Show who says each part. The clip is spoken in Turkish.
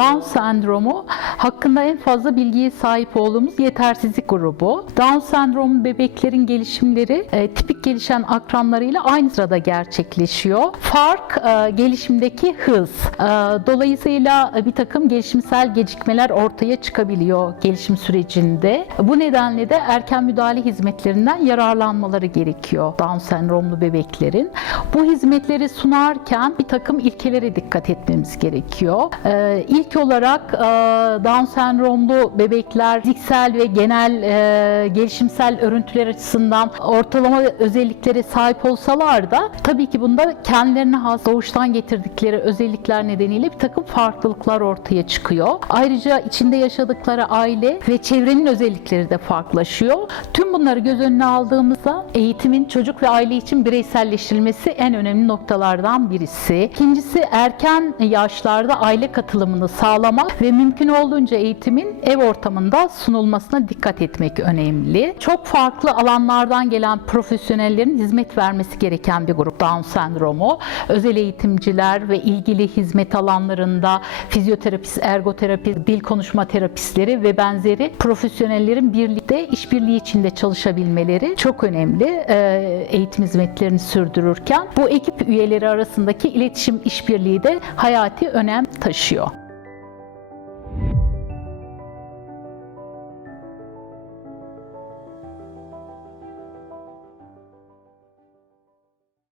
Speaker 1: Down sendromu hakkında en fazla bilgiye sahip olduğumuz yetersizlik grubu. Down sendromu bebeklerin gelişimleri e, tipik gelişen akranlarıyla aynı sırada gerçekleşiyor. Fark e, gelişimdeki hız. E, dolayısıyla bir takım gelişimsel gecikmeler ortaya çıkabiliyor gelişim sürecinde. Bu nedenle de erken müdahale hizmetlerinden yararlanmaları gerekiyor Down sendromlu bebeklerin. Bu hizmetleri sunarken bir takım ilkelere dikkat etmemiz gerekiyor. Ee, ilk olarak e, Down sendromlu bebekler fiziksel ve genel e, gelişimsel örüntüler açısından ortalama özelliklere sahip olsalar da tabii ki bunda kendilerine has doğuştan getirdikleri özellikler nedeniyle bir takım farklılıklar ortaya çıkıyor. Ayrıca içinde yaşadıkları aile ve çevrenin özellikleri de farklılaşıyor. Tüm bunları göz önüne aldığımızda eğitimin çocuk ve aile için bireyselleştirilmesi en önemli noktalardan birisi. İkincisi erken yaşlarda aile katılımını sağlamak ve mümkün olduğunca eğitimin ev ortamında sunulmasına dikkat etmek önemli. Çok farklı alanlardan gelen profesyonellerin hizmet vermesi gereken bir grup Down sendromu. Özel eğitimciler ve ilgili hizmet alanlarında fizyoterapist, ergoterapi, dil konuşma terapistleri ve benzeri profesyonellerin birlikte işbirliği içinde çalışabilmeleri çok önemli e, eğitim hizmetlerini sürdürürken. Bu ekip üyeleri arasındaki iletişim işbirliği de hayati önem taşıyor.